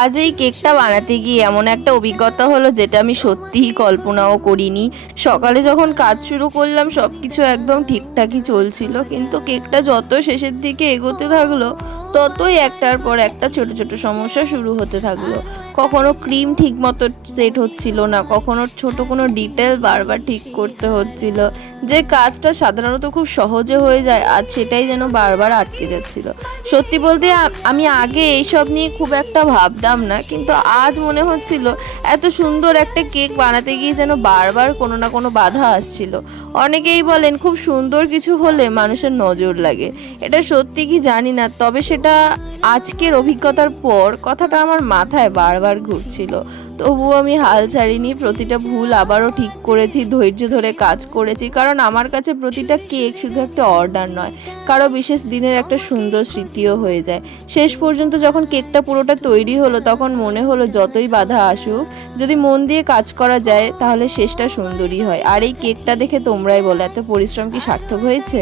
আজ এই কেকটা বানাতে গিয়ে এমন একটা অভিজ্ঞতা হলো যেটা আমি সত্যিই কল্পনাও করিনি। সকালে যখন কাজ শুরু করলাম সবকিছু একদম ঠিকঠাকই চলছিল, কিন্তু কেকটা যত শেষের দিকে এগোতে থাকলো ততই একটার পর একটা ছোট ছোট সমস্যা শুরু হতে থাকলো। কখনো ক্রিম ঠিক মতো সেট হচ্ছিল না, কখনো ছোট কোনো ডিটেল বারবার ঠিক করতে হচ্ছিল। যে কাজটা সাধারণত খুব সহজে হয়ে যায় আজ সেটাই যেন বারবার আটকে যাচ্ছিল। সত্যি বলতে আমি আগে এইসব নিয়ে খুব একটা ভাবতাম না, কিন্তু আজ মনে হচ্ছিল এত সুন্দর একটা কেক বানাতে গিয়ে যেন বারবার কোনো না কোনো বাধা আসছিল। অনেকেই বলেন খুব সুন্দর কিছু হলে মানুষের নজর লাগে, এটা সত্যি কি জানি না, তবে সেটা আজকের অভিজ্ঞতার পর কথাটা আমার মাথায় বারবার ঘুরছিল। তবুও আমি হাল ছাড়িনি, প্রতিটা ভুল আবারও ঠিক করেছি, ধৈর্য ধরে কাজ করেছি, কারণ আমার কাছে প্রতিটা কেক শুধু একটা অর্ডার নয়, কারো বিশেষ দিনের একটা সুন্দর স্মৃতিও হয়ে যায়। শেষ পর্যন্ত যখন কেকটা পুরোটা তৈরি হলো তখন মনে হলো যতই বাধা আসুক, যদি মন দিয়ে কাজ করা যায় তাহলে শেষটা সুন্দরই হয়। আর এই কেকটা দেখে তোমরাই বলো, এত পরিশ্রম কি সার্থক হয়েছে?